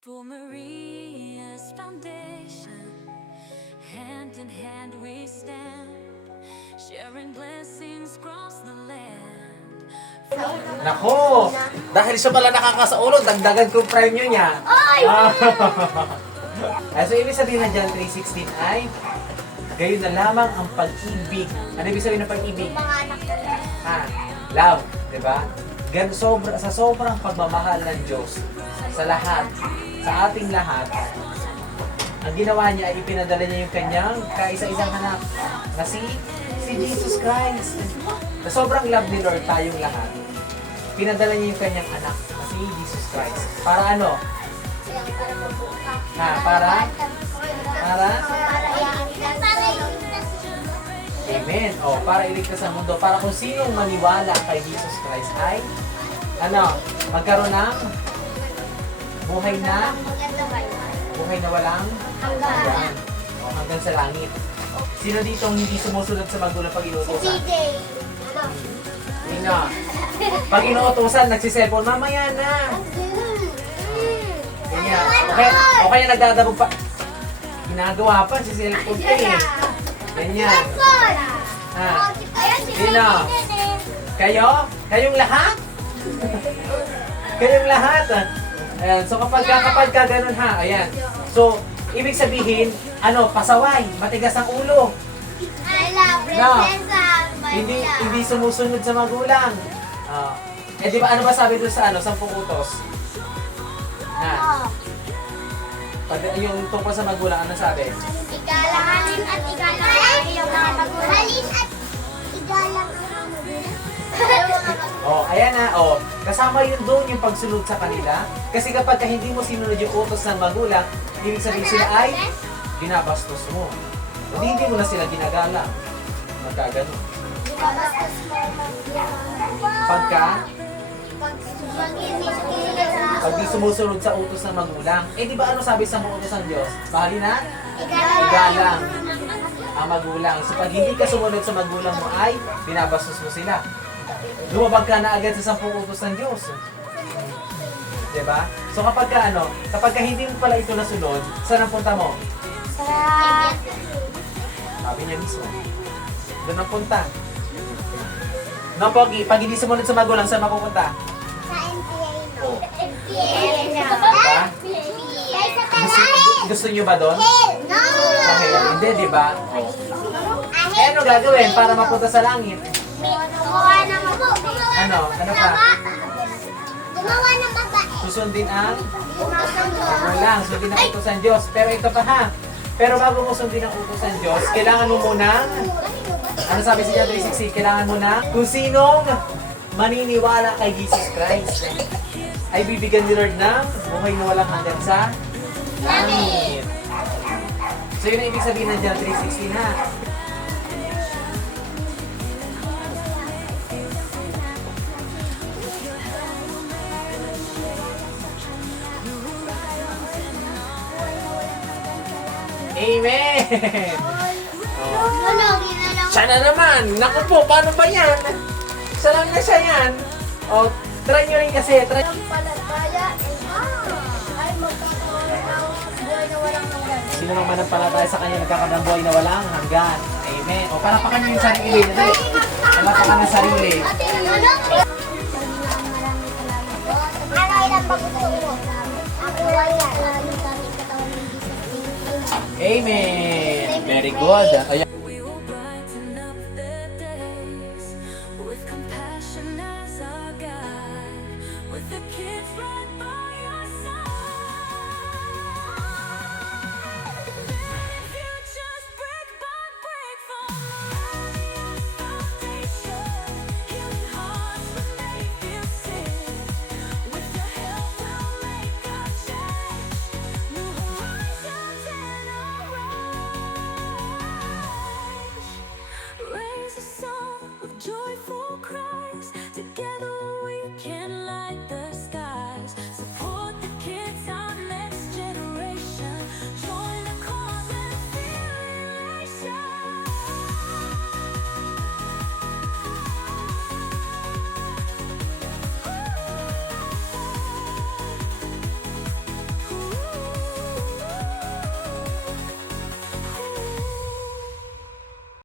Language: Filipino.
For Maria's foundation, hand in hand we stand, sharing blessings across the land. Nako! Dahil siya pala nakakasaulo, dagdagan ko premyo niya. Ay! So, ibig sabihin na dyan, 316 ay gayon na lamang ang pag-ibig. Ano ibig sabihin ng pag-ibig? Mga anak ko na. Love, di ba? Sa sobrang pagmamahal ng Diyos sa lahat, sa ating lahat, ang ginawa niya ay ipinadala niya yung kanyang kaisa-isang anak na si Jesus Christ. Sa sobrang love ni Lord tayong lahat, pinadala niya yung kanyang anak na si Jesus Christ. Para ano? Para Amen. Para iligtas ang mundo. Para kung sinong maniwala kay Jesus Christ ay magkaroon ng buhay na walang hanggan. Hanggang sa langit. Sino dito ang hindi sumusunod sa magulang pag inuutosan? CJ. Sino? Pag inuutosan, nagsiselfon, mamaya na. Ganyan. O kaya nagdadabog pa. Ginagawa pa, si cellphone ka eh. Ganyan. Sino? Kayo? Kayong lahat? Kayong lahat? Ayan. So kapag ka ganun ayan. So, ibig sabihin, pasaway, matigas ang ulo. Hindi sumusunod sa magulang. Di ba ano ba sabi doon sa 10 utos? Pag yung tungkol sa magulang, ano sabi? Igalanganin at igalanganin yung mga magulang. Halin at igalang ang mga magulang. Ayan kasama yun doon yung pagsunod sa kanila. Kasi kapag hindi mo sinunod yung utos ng magulang, ibig sabihin sila ay binabastos mo. Hindi mo na sila ginagala. Magkagano. Binabastos mo Pag di sumusunod sa utos ng magulang. Di ba ano sabi sa utos ng Diyos? Mahalin na? Igalang ang magulang. So pag hindi ka sumunod sa magulang mo ay binabastos mo sila. Lumabag ka na agad sa 10 utos ng Diyos. Diba? So kapag hindi mo pala ito nasunod, saan ang punta mo? Sabi niya mismo. Doon ang punta. No, Pogi, pag hindi sumunod sa magulang, saan mapupunta? Sa NPA no. Oh. NPA. Gusto niyo ba doon? No. Sa hell? Hindi, di ba? Ano gagawin para mapunta sa langit? Gumawa ng Ano pa? Gumawa ng babae. Susundin ang Gumawa magulang, sundin ang utos ng Diyos. Pero ito pa Pero bago mo sundin ang utos ng Diyos, kailangan mo muna, ano sabi sa John 3:16, kailangan mo na, kung sinong maniniwala kay Jesus Christ, ay bibigyan ni Lord ng buhay na walang hanggan sa langit. So yun ang ibig sabihin ng John 3:16 Amen! Siya na naman! Naku po, paano ba yan? Siya lang na siya yan. Try nyo rin kasi. Palataya ay magkakaroon ng buhay na walang hanggan. Sino nang manampalataya sa kanya nagkakaroon ng buhay na walang hanggan. Amen. Palapakan nyo yung sarili. Palapakan ng sarili. Ano ilang pagkuto mo? Ako wala. Amen! Very good. Ayan.